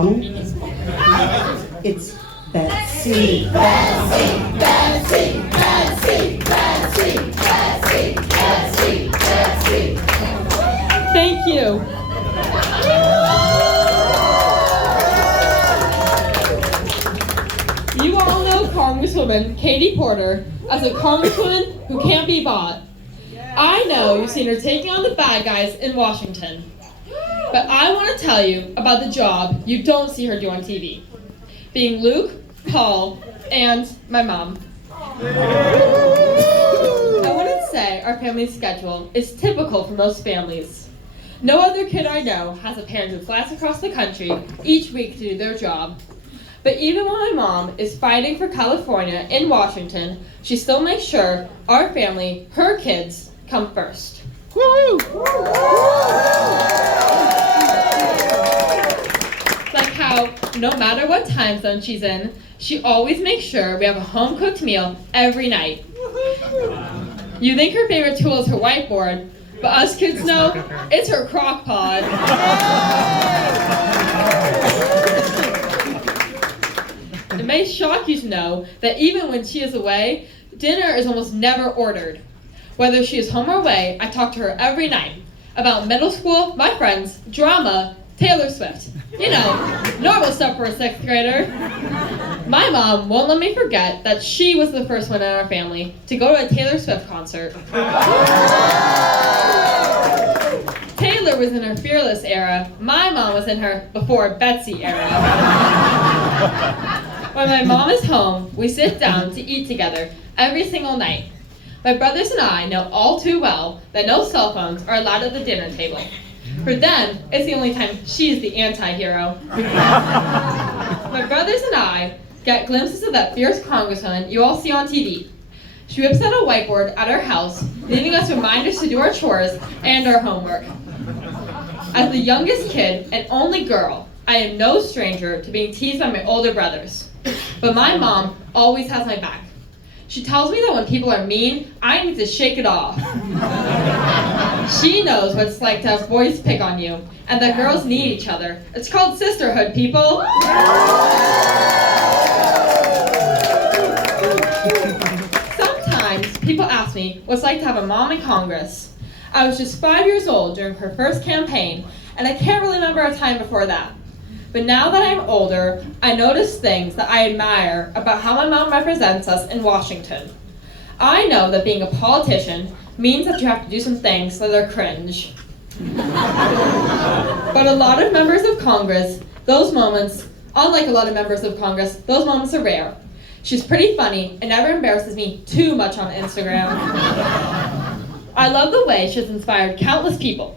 wrong. It's Betsy. Betsy, Betsy, Betsy, Betsy, Betsy, Betsy, Betsy. Thank you. You all know Congresswoman Katie Porter as a congresswoman who can't be bought. I know you've seen her taking on the bad guys in Washington. But I want to tell you about the job you don't see her do on TV. Being Luke, Paul, and my mom. I wouldn't say our family's schedule is typical for most families. No other kid I know has a parent who flies across the country each week to do their job. But even when my mom is fighting for California in Washington, she still makes sure our family, her kids, come first. Woo! Like how, no matter what time zone she's in, she always makes sure we have a home-cooked meal every night. You think her favorite tool is her whiteboard, but us kids know it's her crock pot. It may shock you to know that even when she is away, dinner is almost never ordered. Whether she is home or away, I talk to her every night about middle school, my friends, drama, Taylor Swift. You know, normal stuff for a 6th grader. My mom won't let me forget that she was the first one in our family to go to a Taylor Swift concert. Taylor was in her Fearless era. My mom was in her Before Betsy era. When my mom is home, we sit down to eat together every single night. My brothers and I know all too well that no cell phones are allowed at the dinner table. For them, it's the only time she's the anti-hero. My brothers and I get glimpses of that fierce congresswoman you all see on TV. She whips out a whiteboard at our house, leaving us reminders to do our chores and our homework. As the youngest kid and only girl, I am no stranger to being teased by my older brothers. But my mom always has my back. She tells me that when people are mean, I need to shake it off. She knows what it's like to have boys pick on you, and that girls need each other. It's called sisterhood, people. Sometimes people ask me what it's like to have a mom in Congress. I was just 5 years old during her first campaign, and I can't really remember a time before that. But now that I'm older, I notice things that I admire about how my mom represents us in Washington. I know that being a politician means that you have to do some things that are cringe. But a lot of members of Congress, those moments, unlike a lot of members of Congress, those moments are rare. She's pretty funny and never embarrasses me too much on Instagram. I love the way she has inspired countless people,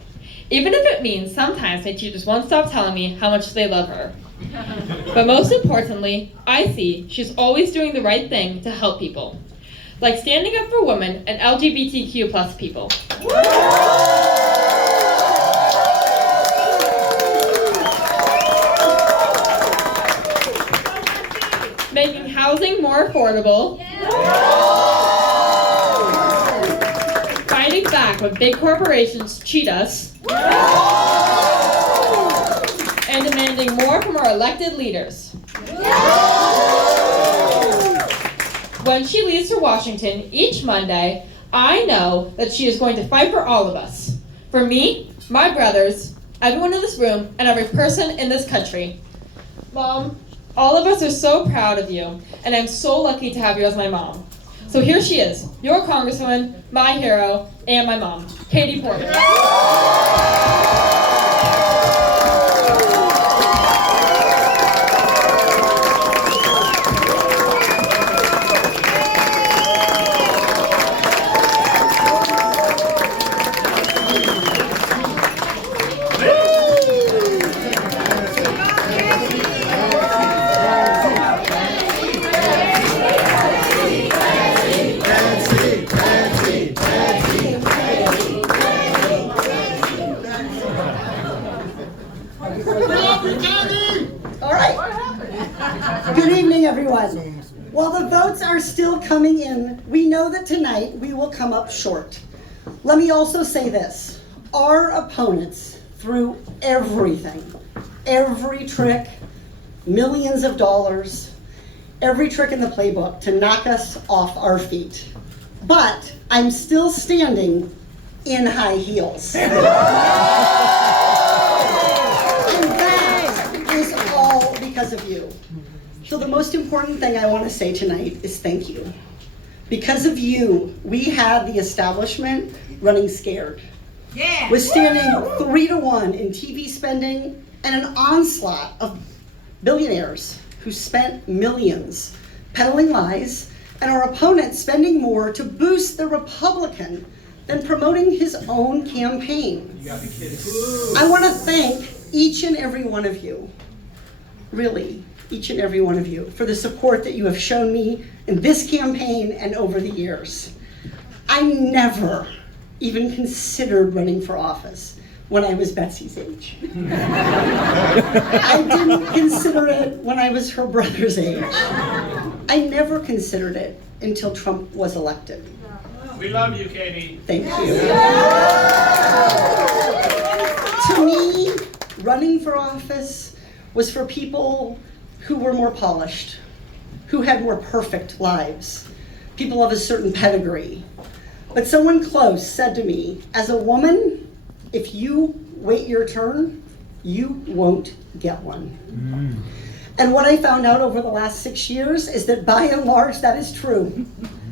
even if it means sometimes my teachers won't stop telling me how much they love her. But most importantly, I see she's always doing the right thing to help people, like standing up for women and LGBTQ plus people. Making housing more affordable. Fighting back when big corporations cheat us. And demanding more from our elected leaders. When she leaves for Washington each Monday, I know that she is going to fight for all of us. For me, my brothers, everyone in this room, and every person in this country. Mom, all of us are so proud of you, and I'm so lucky to have you as my mom. So here she is, your congresswoman, my hero, and my mom, Katie Porter. While the votes are still coming in, we know that tonight we will come up short. Let me also say this. Our opponents threw everything, every trick, millions of dollars, every trick in the playbook to knock us off our feet. But I'm still standing in high heels. And that is all because of you. So the most important thing I want to say tonight is thank you. Because of you, we had the establishment running scared. Yeah. Was standing 3-to-1 in TV spending and an onslaught of billionaires who spent millions peddling lies, and our opponent spending more to boost the Republican than promoting his own campaign. You gotta be kidding. I want to thank each and every one of you, really, each and every one of you, for the support that you have shown me in this campaign and over the years. I never even considered running for office when I was Betsy's age. I didn't consider it when I was her brother's age. I never considered it until Trump was elected. We love you, Katie. Thank you. To me, running for office was for people who were more polished, who had more perfect lives, people of a certain pedigree. But someone close said to me, as a woman, if you wait your turn, you won't get one. And what I found out over the last 6 years is that by and large, that is true.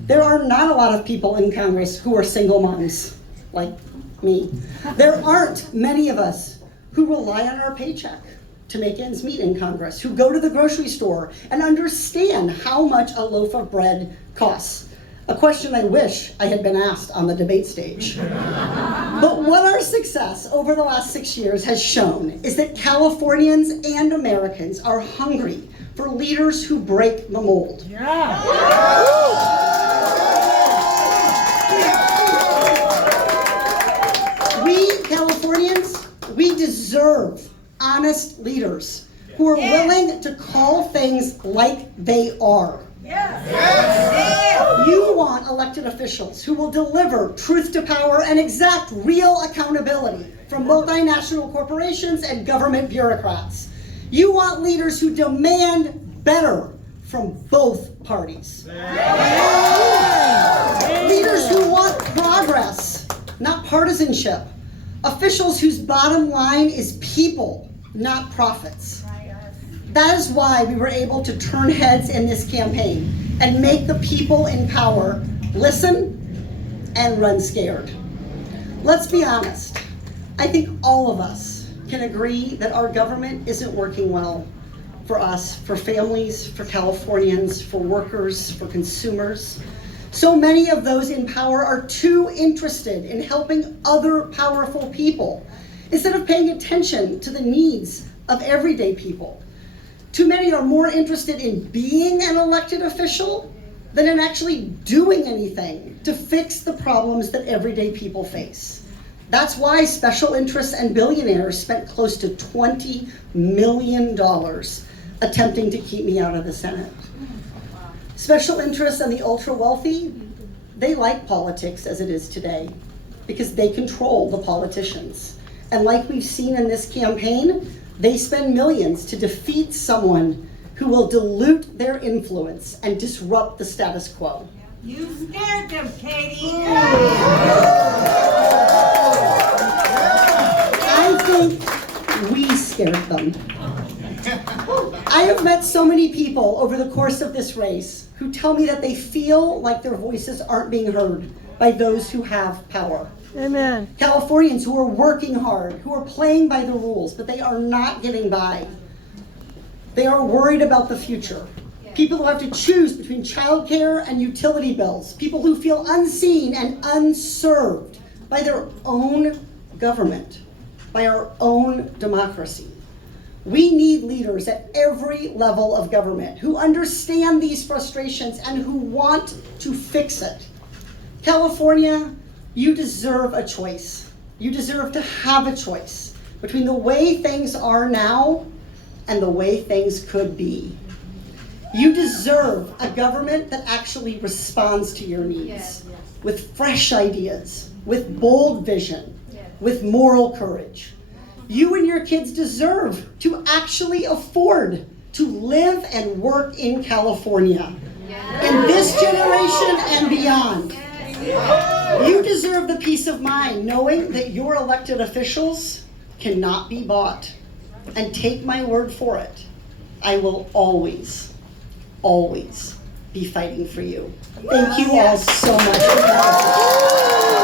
There are not a lot of people in Congress who are single moms, like me. There aren't many of us who rely on our paycheck to make ends meet in Congress, who go to the grocery store and understand how much a loaf of bread costs. A question I wish I had been asked on the debate stage. But what our success over the last 6 years has shown is that Californians and Americans are hungry for leaders who break the mold. We Californians, we deserve honest leaders who are willing to call things like they are. You want elected officials who will deliver truth to power and exact real accountability from multinational corporations and government bureaucrats. You want leaders who demand better from both parties. Leaders who want progress, not partisanship. Officials whose bottom line is people, not profits. That is why we were able to turn heads in this campaign and make the people in power listen and run scared. Let's be honest. I think all of us can agree that our government isn't working well for us, for families, for Californians, for workers, for consumers. So many of those in power are too interested in helping other powerful people instead of paying attention to the needs of everyday people. Too many are more interested in being an elected official than in actually doing anything to fix the problems that everyday people face. That's why special interests and billionaires spent close to $20 million attempting to keep me out of the Senate. Special interests and the ultra wealthy, they like politics as it is today because they control the politicians. And like we've seen in this campaign, they spend millions to defeat someone who will dilute their influence and disrupt the status quo. You scared them, Katie. I think we scared them. I have met so many people over the course of this race who tell me that they feel like their voices aren't being heard by those who have power. Amen. Californians who are working hard, who are playing by the rules, but they are not getting by. They are worried about the future. People who have to choose between childcare and utility bills. People who feel unseen and unserved by their own government, by our own democracy. We need leaders at every level of government who understand these frustrations and who want to fix it. California, you deserve a choice. You deserve to have a choice between the way things are now and the way things could be. You deserve a government that actually responds to your needs with fresh ideas, with bold vision, with moral courage. You and your kids deserve to actually afford to live and work in California in this generation and beyond. You deserve the peace of mind knowing that your elected officials cannot be bought. And take my word for it, I will always, always be fighting for you. Thank you all so much for coming.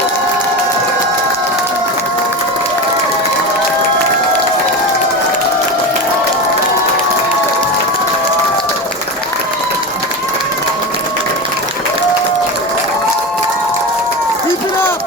Keep it up!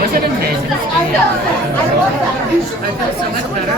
Was it amazing? I feel so much better.